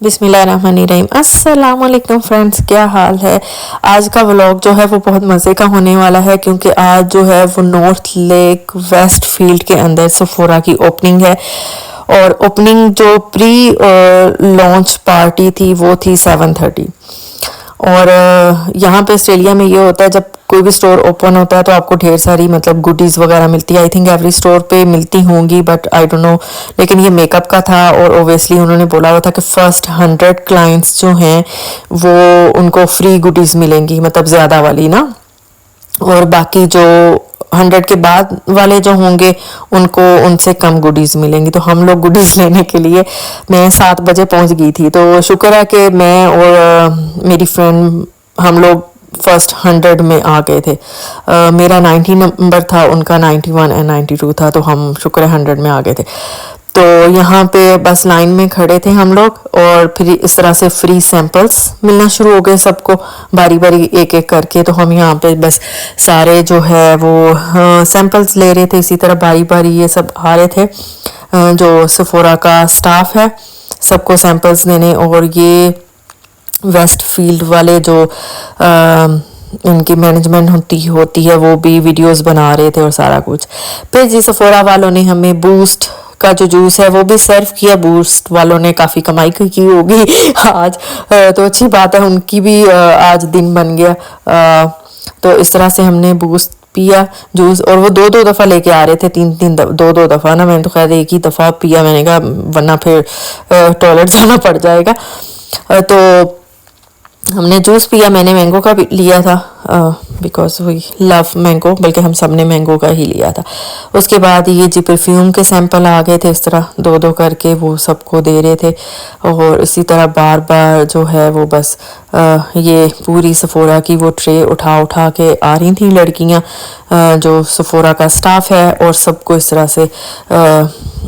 बिस्मिल्लाहिर्रहमानिर्रहीम। अस्सलाम वालेकुम फ्रेंड्स, क्या हाल है। आज का व्लॉग जो है वो बहुत मज़े का होने वाला है क्योंकि आज जो है वो नॉर्थ लेक वेस्ट फील्ड के अंदर सफोरा की ओपनिंग है। और ओपनिंग जो प्री लॉन्च पार्टी थी वो थी 7:30। और यहाँ पे ऑस्ट्रेलिया में ये होता है जब कोई भी स्टोर ओपन होता है तो आपको ढेर सारी मतलब गुडीज़ वगैरह मिलती है। आई थिंक एवरी स्टोर पे मिलती होंगी बट आई डोंट नो। लेकिन ये मेकअप का था और ओबियसली उन्होंने बोला हुआ था कि फर्स्ट 100 क्लाइंट्स जो हैं वो उनको फ्री गुडीज़ मिलेंगी, मतलब ज़्यादा वाली ना। और बाकी जो 100 के बाद वाले जो होंगे उनको उनसे कम गुडीज़ मिलेंगी। तो हम लोग गुडीज़ लेने के लिए मैं 7 बजे पहुंच गई थी। तो शुक्र है कि मैं और मेरी फ्रेंड हम लोग फर्स्ट 100 में आ गए थे। मेरा 90 नंबर था, उनका 91 एंड 92 था, तो हम शुक्र है 100 में आ गए थे। तो यहाँ पे बस लाइन में खड़े थे हम लोग और फिर इस तरह से फ्री सैंपल्स मिलना शुरू हो गए सबको बारी बारी एक एक करके। तो हम यहाँ पे बस सारे जो है वो सैंपल्स ले रहे थे, इसी तरह बारी बारी ये सब आ रहे थे। जो सफोरा का स्टाफ है सबको सैंपल्स देने, और ये वेस्ट फील्ड वाले जो इनकी मैनेजमेंट होती है वो भी वीडियोस बना रहे थे और सारा कुछ। फिर जी सफोरा वालों ने हमें बूस्ट का जो जूस है वो भी सर्व किया। बूस्ट वालों ने काफ़ी कमाई की होगी आज, तो अच्छी बात है, उनकी भी आज दिन बन गया। तो इस तरह से हमने बूस्ट पिया जूस, और वो दो दफ़ा लेके आ रहे थे, दो दफ़ा ना। मैंने तो खैर एक ही दफ़ा पिया, मैंने कहा वरना फिर टॉयलेट जाना पड़ जाएगा। तो हमने जूस पिया, मैंने मैंगो का भी लिया था बिकॉज वी लव मैंगो, बल्कि हम सब ने मैंगो का ही लिया था। उसके बाद ये जी परफ्यूम के सैंपल आ गए थे, इस तरह दो दो करके वो सबको दे रहे थे। और इसी तरह बार बार जो है वो बस ये पूरी सफोरा की वो ट्रे उठा उठा के आ रही थी लड़कियां, जो सफोरा का स्टाफ है, और सबको इस तरह से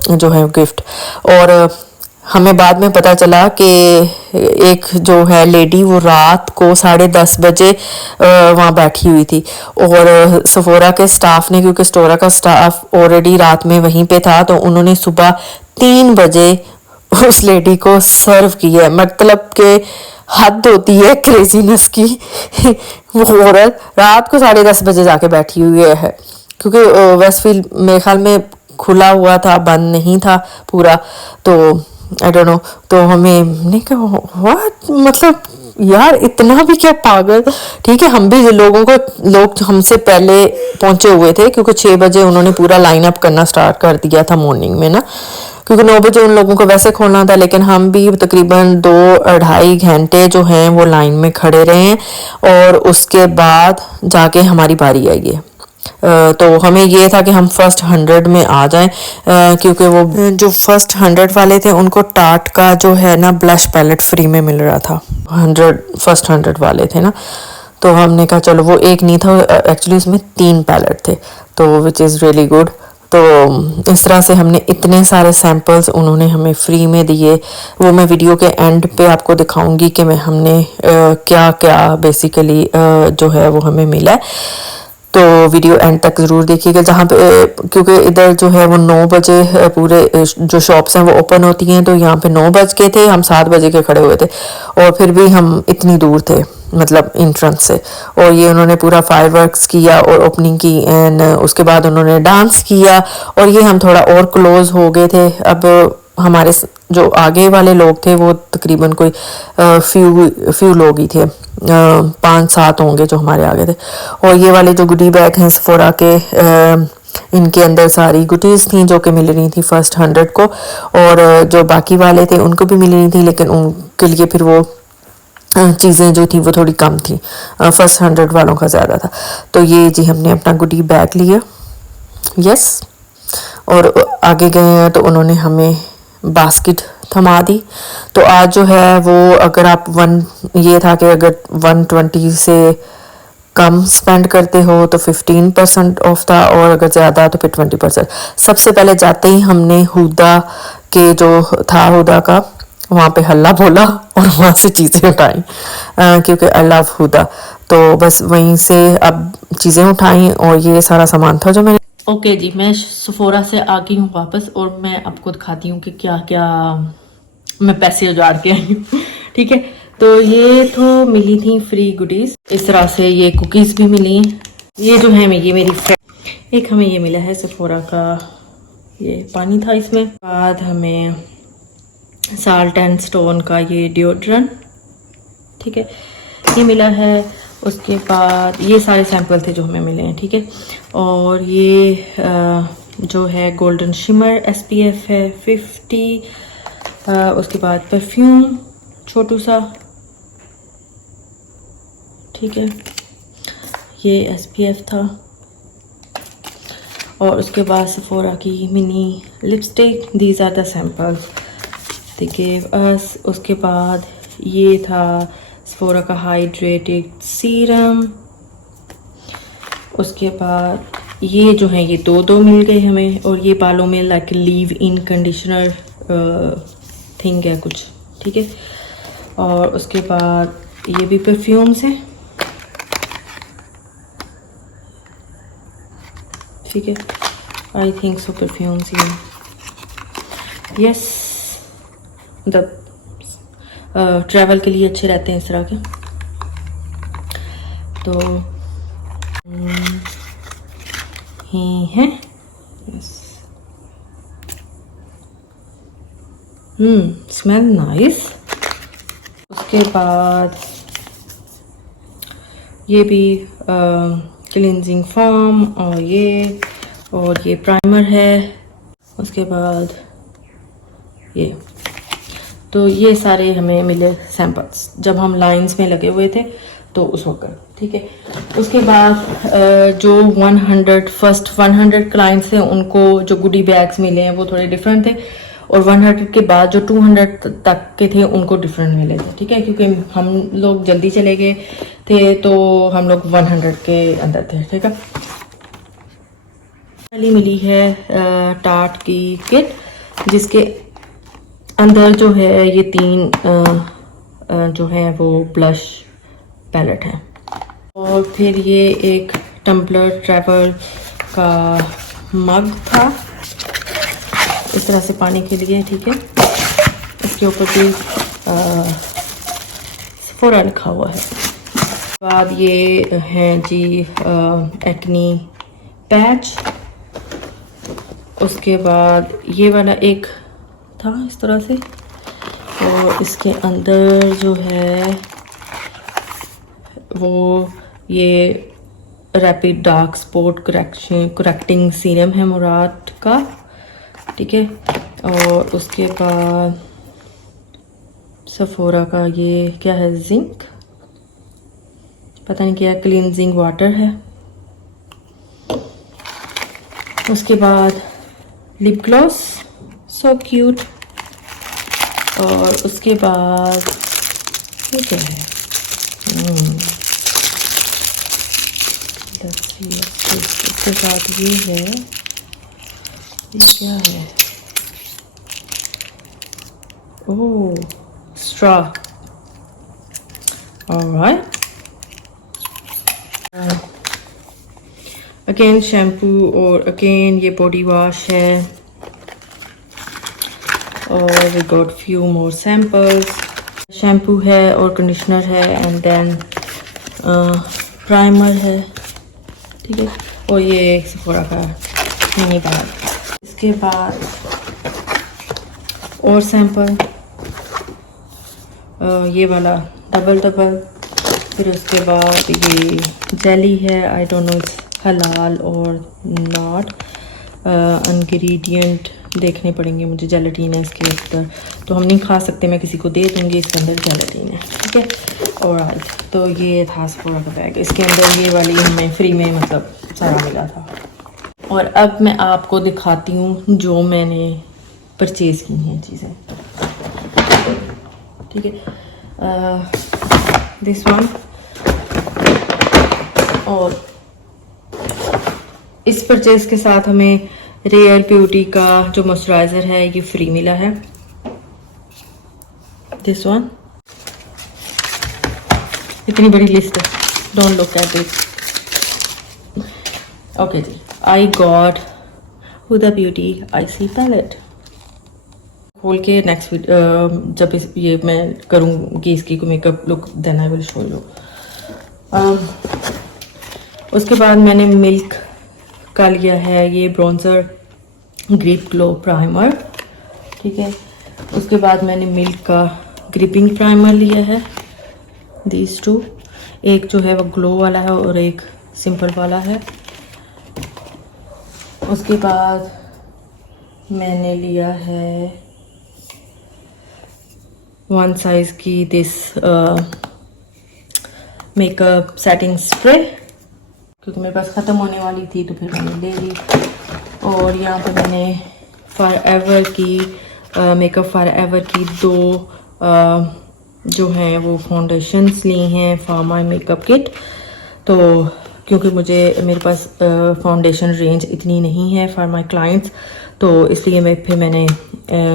जो है गिफ्ट। और हमें बाद में पता चला कि एक जो है लेडी वो रात को 10:30 बजे वहाँ बैठी हुई थी। और सफोरा के स्टाफ ने, क्योंकि स्टोरा का स्टाफ ऑलरेडी रात में वहीं पे था, तो उन्होंने सुबह 3 बजे उस लेडी को सर्व किया है। मतलब के हद होती है क्रेजीनेस की वो औरत रात को 10:30 बजे जाके बैठी हुई है, क्योंकि वेस्टफील्ड मेरे ख्याल में खुला हुआ था, बंद नहीं था पूरा। तो आई डोंट नो। तो हमें नहीं कहा व्हाट, मतलब यार इतना भी क्या पागल। ठीक है, हम भी लोग हमसे पहले पहुंचे हुए थे, क्योंकि 6 बजे उन्होंने पूरा लाइन अप करना स्टार्ट कर दिया था मॉर्निंग में ना, क्योंकि 9 बजे उन लोगों को वैसे खोलना था। लेकिन हम भी तकरीबन 2-2.5 घंटे जो हैं वो लाइन में खड़े रहे हैं, और उसके बाद जाके हमारी बारी आई है। तो हमें ये था कि हम फर्स्ट 100 में आ जाएं, क्योंकि वो जो फर्स्ट 100 वाले थे उनको टाट का जो है ना ब्लश पैलेट फ्री में मिल रहा था। फर्स्ट 100 वाले थे ना, तो हमने कहा चलो, वो एक नहीं था एक्चुअली, उसमें 3 पैलेट थे, तो विच इज़ रियली गुड। तो इस तरह से हमने इतने सारे सैंपल्स उन्होंने हमें फ्री में दिए। वो मैं वीडियो के एंड पे आपको दिखाऊंगी कि हमने क्या क्या बेसिकली जो है वो हमें मिला है। तो वीडियो एंड तक ज़रूर देखिएगा। जहाँ पे क्योंकि इधर जो है वो 9 बजे पूरे जो शॉप्स हैं वो ओपन होती हैं, तो यहाँ पे 9 बज के थे, हम 7 बजे के खड़े हुए थे, और फिर भी हम इतनी दूर थे मतलब इंट्रेंस से। और ये उन्होंने पूरा फायरवर्क्स किया और ओपनिंग की, एंड उसके बाद उन्होंने डांस किया, और ये हम थोड़ा और क्लोज हो गए थे। अब हमारे जो आगे वाले लोग थे वो तकरीबन कोई फ्यू लोग ही थे, 5-7 होंगे जो हमारे आगे थे। और ये वाले जो गुडी बैग हैं सफोरा के, इनके अंदर सारी गुडीज़ थी जो कि मिल रही थी फर्स्ट 100 को, और जो बाकी वाले थे उनको भी मिल रही थी, लेकिन उनके लिए फिर वो चीज़ें जो थी वो थोड़ी कम थी, फर्स्ट 100 वालों का ज़्यादा था। तो ये जी हमने अपना गुडी बैग लिया, यस। और आगे गए हैं तो उन्होंने हमें बास्केट थमा दी। तो आज जो है वो अगर आप ये था कि अगर 120 से कम स्पेंड करते हो तो 15% ऑफ था, और अगर ज़्यादा तो फिर 20%। सबसे पहले जाते ही हमने हुदा के जो था हुदा का वहाँ पे हल्ला बोला और वहाँ से चीज़ें उठाई, क्योंकि आई लव हुदा। तो बस वहीं से अब चीज़ें उठाई, और ये सारा सामान था जो मैंने। ओके जी, मैं सफोरा से आ गई हूँ वापस, और मैं आपको दिखाती हूँ कि क्या क्या मैं पैसे उजाड़ के आई हूँ। ठीक है, तो ये तो मिली थी फ्री गुडीज। इस तरह से ये कुकीज़ भी मिली। ये जो है ये मेरी फ्रेंड, एक हमें ये मिला है सेफोरा का, ये पानी था इसमें। बाद हमें साल्ट एंड स्टोन का ये डिओड्रेंट, ठीक है, ये मिला है। उसके बाद ये सारे सैंपल थे जो हमें मिले हैं, ठीक है। और ये जो है गोल्डन शिमर SPF है 50। उसके बाद परफ्यूम छोटू सा, ठीक है, ये SPF था। और उसके बाद सेफोरा की mini lipstick, these are the samples they give us. उसके बाद ये था सेफोरा का हाइड्रेटेड सीरम। उसके बाद ये जो है ये दो मिल गए हमें। और ये बालों में like leave in conditioner thing है कुछ, ठीक है। और उसके बाद ये भी परफ्यूम्स हैं, ठीक है, आई थिंक सो परफ्यूम्स ये यस, मतलब ट्रैवल के लिए अच्छे रहते हैं इस तरह के। तो ये हैं, यस, स्मेल नाइस। उसके बाद ये भी क्लींजिंग फोम और ये प्राइमर है। उसके बाद ये, तो ये सारे हमें मिले सैम्पल्स जब हम लाइंस में लगे हुए थे तो उस वक्त, ठीक है। उसके बाद जो 100 क्लाइंट्स थे उनको जो गुडी बैग्स मिले हैं वो थोड़े डिफरेंट थे। और 100 के बाद जो 200 तक के थे उनको डिफरेंट मिले थे, ठीक है, क्योंकि हम लोग जल्दी चले गए थे तो हम लोग 100 के अंदर थे, ठीक है। पहली मिली है टार्ट की किट, जिसके अंदर जो है ये 3 जो है वो ब्लश पैलेट है। और फिर ये एक टम्बलर ट्रैवल का मग था इस तरह से पानी के लिए, ठीक है। इसके ऊपर भी सेफोरा लिखा हुआ है। बाद ये है जी एक्नी पैच। उसके बाद ये वाला एक था इस तरह से, और इसके अंदर जो है वो ये rapid dark spot correcting serum है मुराद का, ठीक है। और उसके बाद सेफोरा का ये क्या है, जिंक, पता नहीं क्या, क्लींजिंग वाटर है। उसके बाद लिप ग्लॉस, सो क्यूट। और उसके बाद ये क्या है, उसके साथ ये है, ये क्या है, oh straw, alright. Again shampoo और अगेन ये बॉडी वॉश है। और we got few more samples, shampoo है और कंडीशनर है एंड देन प्राइमर है, ठीक है। और ये एक सेफोरा का मिनी बैग। इसके बाद और सैंपल, ये वाला डबल। फिर उसके बाद ये जेली है, आई डोंट नो हलाल और नॉट, इंग्रेडिएंट देखने पड़ेंगे मुझे। जेलेटिन है इसके अंदर, तो हम नहीं खा सकते, मैं किसी को दे दूंगी, इसके अंदर जेलेटिन है, ठीक है। और तो ये था सेफोरा का बैग, इसके अंदर ये वाली हमें फ्री में मतलब सारा मिला था। और अब मैं आपको दिखाती हूँ जो मैंने परचेज़ की हैं चीज़ें, ठीक है। दिस वन, और इस परचेज के साथ हमें रियल ब्यूटी का जो मॉइस्चराइजर है ये फ्री मिला है, दिस वन। इतनी बड़ी लिस्ट है, don't look at this. Okay जी, I got Huda beauty icy palette. खोल के नेक्स्ट जब ये मैं करूँगी इसकी makeup look then I will show you. उसके बाद मैंने मिल्क का लिया है ये ब्रॉन्जर ग्रिप ग्लो प्राइमर, ठीक है। उसके बाद मैंने मिल्क का ग्रिपिंग प्राइमर लिया है, दीज टू। एक जो है वो ग्लो वाला है और एक सिंपल वाला है। उसके बाद मैंने लिया है 1 साइज की दिस मेकअप सेटिंग स्प्रे, क्योंकि मेरे पास ख़त्म होने वाली थी तो फिर मैंने ले ली। और यहाँ पे मैंने फॉरएवर की मेकअप फॉरएवर की 2 जो हैं वो फाउंडेशंस ली हैं फॉर माय मेकअप किट। तो क्योंकि मेरे पास फाउंडेशन रेंज इतनी नहीं है फॉर माय क्लाइंट्स, तो इसलिए मैंने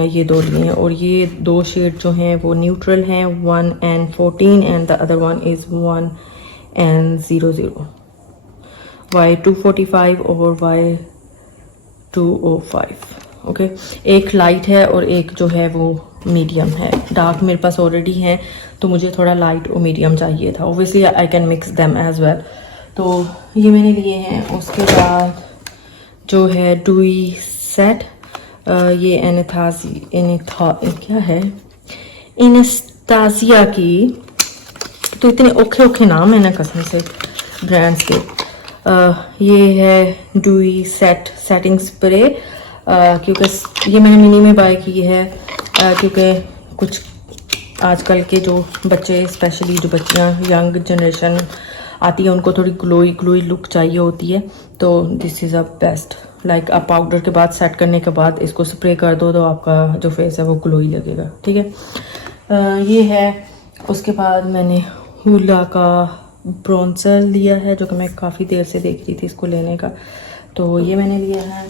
ये 2 लिए हैं। और ये 2 शेड जो हैं वो न्यूट्रल हैं, 1N14 and the other one is 1N00, Y245 और Y205, ओके। एक लाइट है और एक जो है वो मीडियम है। डार्क मेरे पास ऑलरेडी है तो मुझे थोड़ा लाइट और मीडियम चाहिए था। Obviously I can mix them as well, तो ये मैंने लिए हैं। उसके बाद जो है डुई सेट, ये क्या है, एनेस्तासिया की, तो इतने औखे नाम है ना कसम से ब्रांड्स के। ये है डुई सेटिंग स्प्रे, क्योंकि ये मैंने मिनी में बाय की है, क्योंकि कुछ आजकल के जो बच्चे, स्पेशली जो बच्चियाँ यंग जनरेशन आती है, उनको थोड़ी ग्लोई लुक चाहिए होती है। तो this is a best, like आप पाउडर के बाद सेट करने के बाद इसको स्प्रे कर दो तो आपका जो फेस है वो ग्लोई लगेगा, ठीक है। ये है। उसके बाद मैंने हुला का ब्रॉन्जर लिया है, जो कि मैं काफ़ी देर से देख रही थी इसको लेने का, तो ये मैंने लिया है।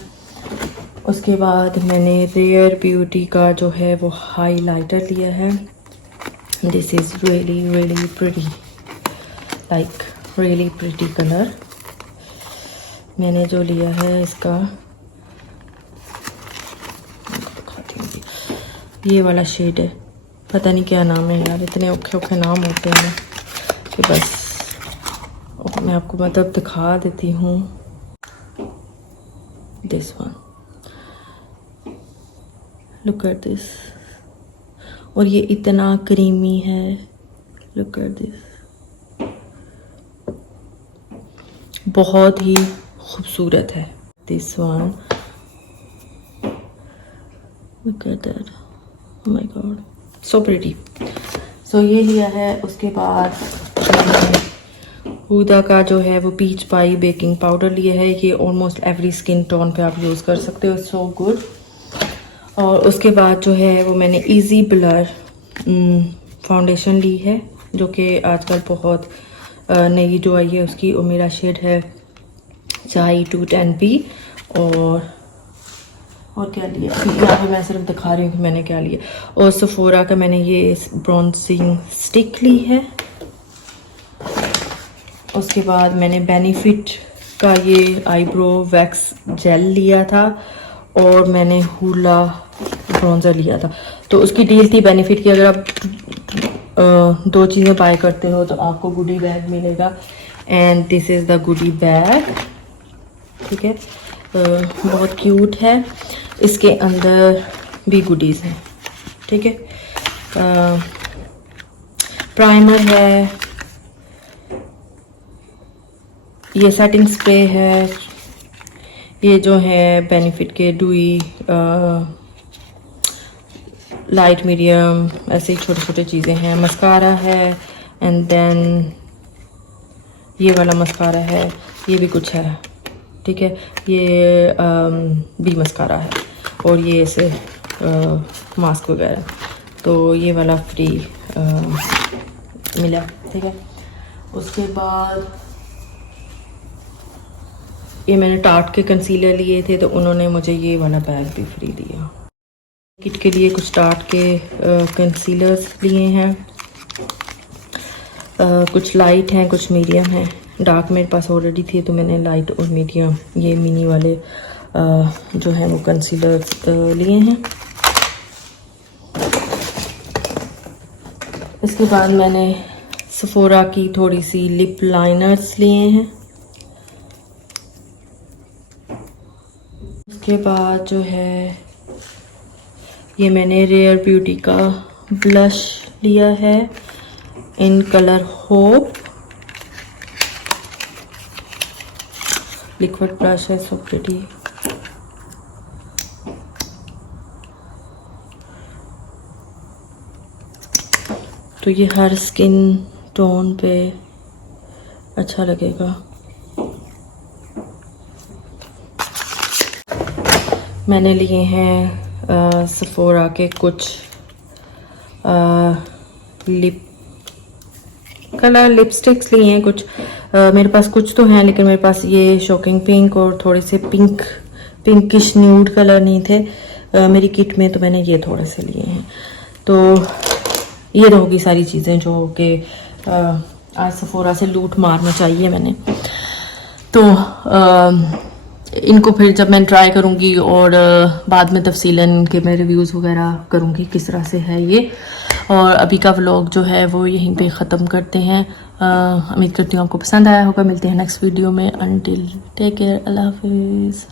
उसके बाद मैंने रेयर ब्यूटी का जो है वो हाइलाइटर लिया है। This is really pretty, like really pretty colour. मैंने जो लिया है इसका ये वाला शेड है, पता नहीं क्या नाम है यार, इतने औखे नाम होते हैं कि बस मैं आपको मतलब दिखा देती हूँ। This one, look at this, और ये इतना क्रीमी है, लुक एट दिस, बहुत ही खूबसूरत है। This one, look at that, oh my God, so pretty. So ये लिया है। उसके बाद हुदा का जो है वो पीच पाई बेकिंग पाउडर लिया है। ये ऑलमोस्ट एवरी स्किन टोन पे आप यूज़ कर सकते हो, सो गुड। और उसके बाद जो है वो मैंने इजी ब्लर फाउंडेशन ली है, जो कि आजकल बहुत नई जो आई है उसकी, और मेरा शेड है चाई 210B। और क्या लिया, यहाँ पे मैं सिर्फ दिखा रही हूँ कि मैंने क्या लिया। और सफोरा का मैंने ये ब्रॉन्जिंग स्टिक ली है। उसके बाद मैंने बेनिफिट का ये आईब्रो वैक्स जेल लिया था, और मैंने हुला ब्रॉन्जर लिया था। तो उसकी डील थी बेनिफिट की, अगर आप 2 चीज़ें बाय करते हो तो आपको गुडी बैग मिलेगा, and this is the goody bag, ठीक है। बहुत क्यूट है, इसके अंदर भी गुडीज़ हैं, ठीक है। प्राइमर है, ये सेटिंग स्प्रे है, ये जो है बेनिफिट के डुई लाइट मीडियम ऐसे ही छोटे छोटे चीज़ें हैं। मस्कारा है, एंड देन ये वाला मस्कारा है, ये भी कुछ है, ठीक है। ये भी मस्कारा है, और ये ऐसे मास्क वगैरह, तो ये वाला फ्री मिला, ठीक है। उसके बाद ये मैंने टार्ट के कंसीलर लिए थे, तो उन्होंने मुझे ये वाला बैग भी फ्री दिया। किट के लिए कुछ टार्ट के कंसीलर्स लिए हैं, कुछ लाइट हैं कुछ मीडियम हैं। डार्क मेरे पास ऑलरेडी थी तो मैंने लाइट और मीडियम ये मिनी वाले जो है वो कंसीलर लिए हैं। इसके बाद मैंने सफोरा की थोड़ी सी लिप लाइनर्स लिए हैं। उसके बाद जो है ये मैंने रेयर ब्यूटी का ब्लश लिया है in colour hope. Liquid blush है, सो प्रिटी। तो ये हर स्किन टोन पे अच्छा लगेगा। मैंने लिए हैं सफोरा के कुछ लिप कलर लिपस्टिक्स लिए हैं कुछ। मेरे पास कुछ तो हैं, लेकिन मेरे पास ये शॉकिंग पिंक और थोड़े से पिंकिश न्यूड कलर नहीं थे मेरी किट में, तो मैंने ये थोड़े से लिए हैं। तो ये होगी सारी चीज़ें जो कि आज सफोरा से लूट मारना चाहिए मैंने। तो इनको फिर जब मैं ट्राई करूँगी और बाद में तफसीलन इनके मैं रिव्यूज़ वगैरह करूँगी किस तरह से है ये। और अभी का व्लॉग जो है वो यहीं पे ख़त्म करते हैं। उम्मीद करती हूँ आपको पसंद आया होगा। मिलते हैं नेक्स्ट वीडियो में। अनटिल टेक केयर, अल्लाह हाफिज़।